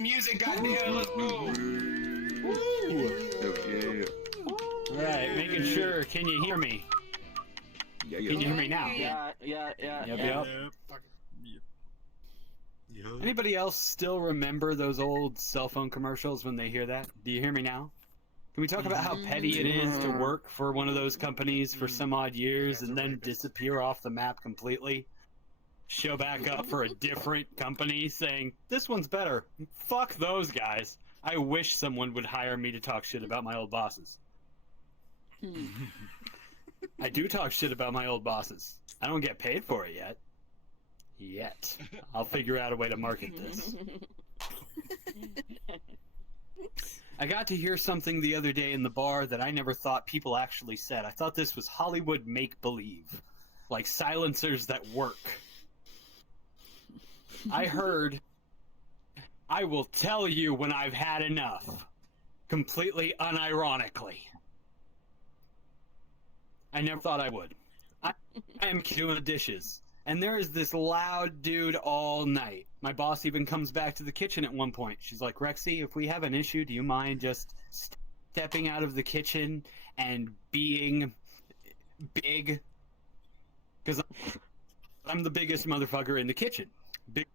music, goddamn, let's go. Okay. Alright, making sure. Can you hear me? Yeah, Can you hear me now? Yeah. Yep. Anybody else still remember those old cell phone commercials when they hear that? Do you hear me now? Can we talk about how petty it is to work for one of those companies for some odd years and then disappear off the map completely? Show back up for a different company saying, this one's better. Fuck those guys. I wish someone would hire me to talk shit about my old bosses. I do talk shit about my old bosses. I don't get paid for it yet. Yet. I'll figure out a way to market this. I got to hear something the other day in the bar that I never thought people actually said. I thought this was Hollywood make-believe. Like silencers that work. I heard, I will tell you when I've had enough. Completely unironically. I never thought I would. I am doing the dishes. And there is this loud dude all night. My boss even comes back to the kitchen at one point. She's like, Rexy, if we have an issue, do you mind just stepping out of the kitchen and being big? Because I'm the biggest motherfucker in the kitchen. Big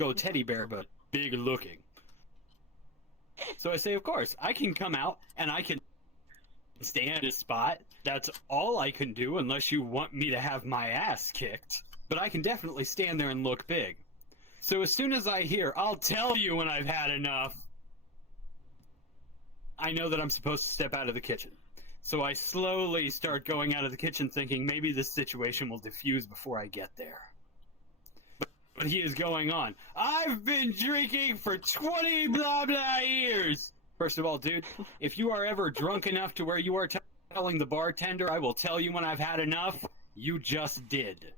old teddy bear, but big looking. So I say, of course, I can come out and I can stand a spot. That's all I can do unless you want me to have my ass kicked. But I can definitely stand there and look big. So as soon as I hear, I'll tell you when I've had enough, I know that I'm supposed to step out of the kitchen. So I slowly start going out of the kitchen thinking maybe this situation will diffuse before I get there. But he is going on. I've been drinking for 20 blah blah years. First of all, dude, if you are ever drunk enough to where you are telling the bartender, I will tell you when I've had enough, you just did.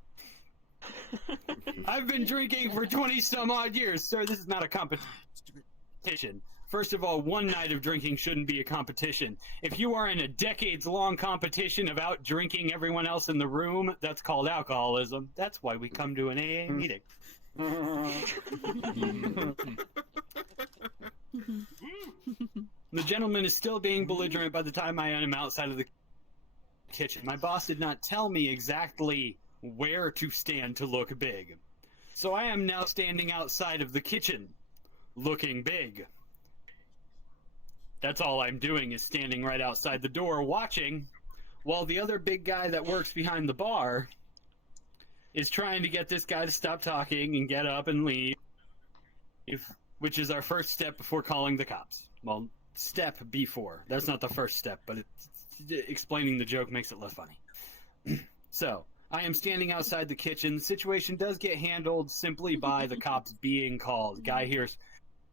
I've been drinking for 20 some odd years. Sir, this is not a competition. First of all, one night of drinking shouldn't be a competition. If you are in a decades-long competition of out drinking everyone else in the room, that's called alcoholism. That's why we come to an AA meeting. The gentleman is still being belligerent by the time I am outside of the kitchen. My boss did not tell me exactly where to stand to look big. So I am now standing outside of the kitchen, looking big. That's all I'm doing is standing right outside the door watching, while the other big guy that works behind the bar is trying to get this guy to stop talking and get up and leave, which is our first step before calling the cops. Well, step before. That's not the first step, but explaining the joke makes it less funny. So, I am standing outside the kitchen. The situation does get handled simply by the cops being called. Guy hears,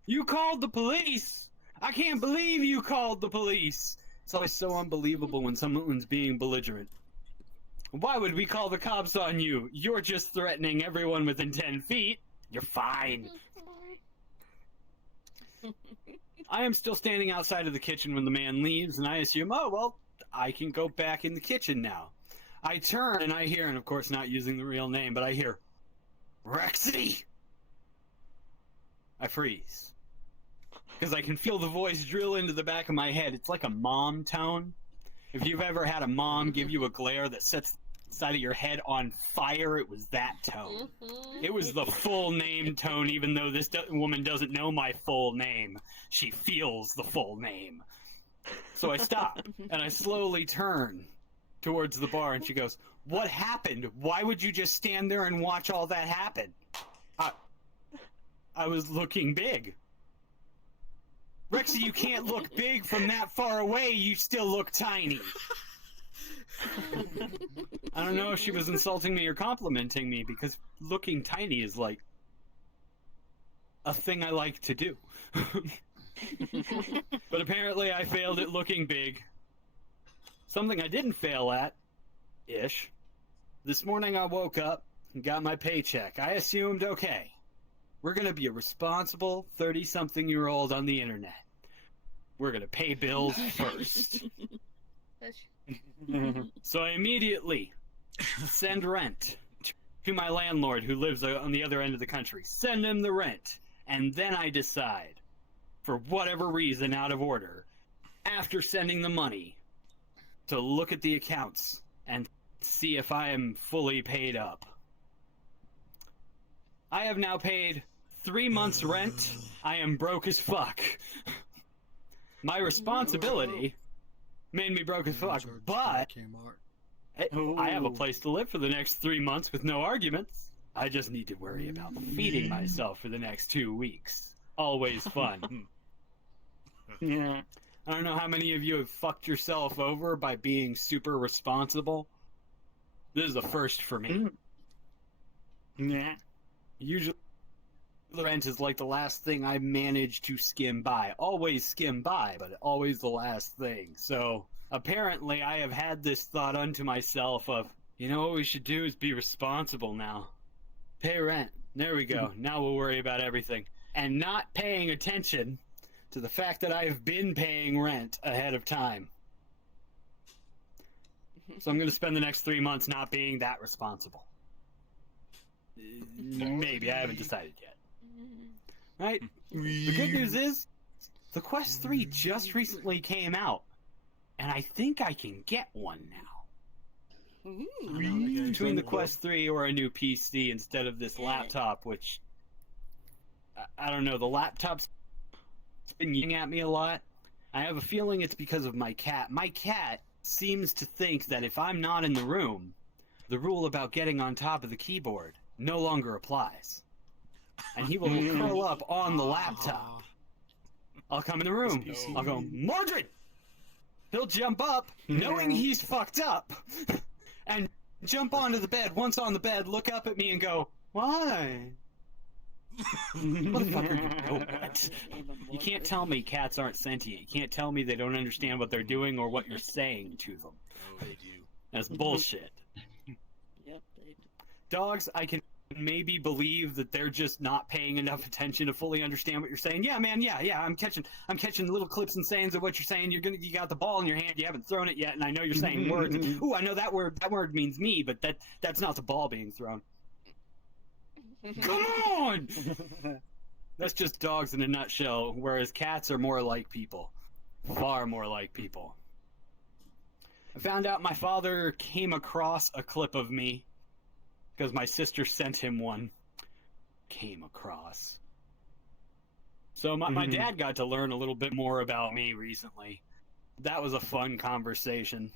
"You called the police! I can't believe you called the police!" It's always so unbelievable when someone's being belligerent. "Why would we call the cops on you? You're just threatening everyone within 10 feet. You're fine." I am still standing outside of the kitchen when the man leaves, and I assume, oh, well, I can go back in the kitchen now. I turn, and I hear, and of course not using the real name, but I hear, "Rexxy!" I freeze. Because I can feel the voice drill into the back of my head. It's like a mom tone. If you've ever had a mom give you a glare that sets the side of your head on fire, it was that tone. It was the full name tone, even though this woman doesn't know my full name. She feels the full name. So I stop, and I slowly turn towards the bar, and she goes, "What happened? Why would you just stand there and watch all that happen?" I was looking big. "Rexy, you can't look big from that far away. You still look tiny." I don't know if she was insulting me or complimenting me, because looking tiny is like a thing I like to do. But apparently I failed at looking big. Something I didn't fail at, ish. This morning I woke up and got my paycheck. I assumed, okay, we're gonna be a responsible 30-something-year-old on the internet. We're gonna pay bills first. So I immediately send rent to my landlord who lives on the other end of the country. Send him the rent. And then I decide, for whatever reason out of order, after sending the money, to look at the accounts and see if I am fully paid up. I have now paid 3 months' rent. I am broke as fuck. My responsibility made me broke as fuck, but I have a place to live for the next 3 months with no arguments. I just need to worry about feeding myself for the next 2 weeks. Always fun. Yeah. I don't know how many of you have fucked yourself over by being super responsible. This is the first for me. Yeah. Usually, the rent is like the last thing I manage to skim by. Always skim by, but always the last thing. So, apparently, I have had this thought unto myself of, you know what we should do is be responsible now. Pay rent. There we go. Now we'll worry about everything. And not paying attention to the fact that I have been paying rent ahead of time. So I'm going to spend the next 3 months not being that responsible. Maybe. I haven't decided yet. Right? The good news is, the Quest 3 just recently came out. And I think I can get one now. Between the Quest 3 or a new PC instead of this laptop, which... I don't know, the laptop's been yelling at me a lot. I have a feeling it's because of my cat. My cat seems to think that if I'm not in the room, the rule about getting on top of the keyboard no longer applies. And he will curl up on the laptop. I'll come in the room. I'll go, Mordred! He'll jump up, knowing he's fucked up, and jump onto the bed. Once on the bed, look up at me and go, why? Motherfucker, you know what? You can't tell me cats aren't sentient. You can't tell me they don't understand what they're doing or what you're saying to them. Oh, they do. That's bullshit. Yep, they do. Dogs, I can maybe believe that they're just not paying enough attention to fully understand what you're saying. Yeah, man, yeah. I'm catching little clips and sayings of what you're saying. You got the ball in your hand, you haven't thrown it yet, and I know you're saying words. Ooh, I know that word means me, but that's not the ball being thrown. Come on! That's just dogs in a nutshell, whereas cats are more like people. Far more like people. I found out my father came across a clip of me because my sister sent him one. Came across. So my dad got to learn a little bit more about me recently. That was a fun conversation.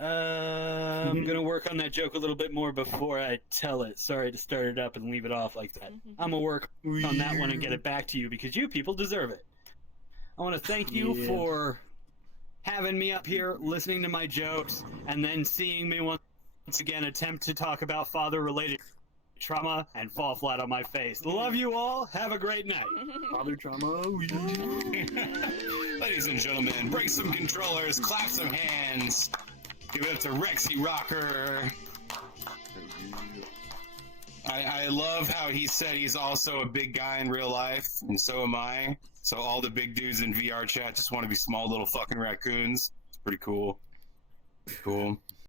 I'm gonna work on that joke a little bit more before I tell it. Sorry to start it up and leave it off like that. I'm gonna work on that one and get it back to you because you people deserve it. I want to thank you for having me up here, listening to my jokes, and then seeing me once again attempt to talk about father-related trauma and fall flat on my face. Love you all. Have a great night. Father trauma. Ladies and gentlemen, break some controllers, clap some hands. Give it up to Rexxy Rocker. I love how he said he's also a big guy in real life, and so am I. So all the big dudes in VR chat just want to be small little fucking raccoons. It's pretty cool. Cool.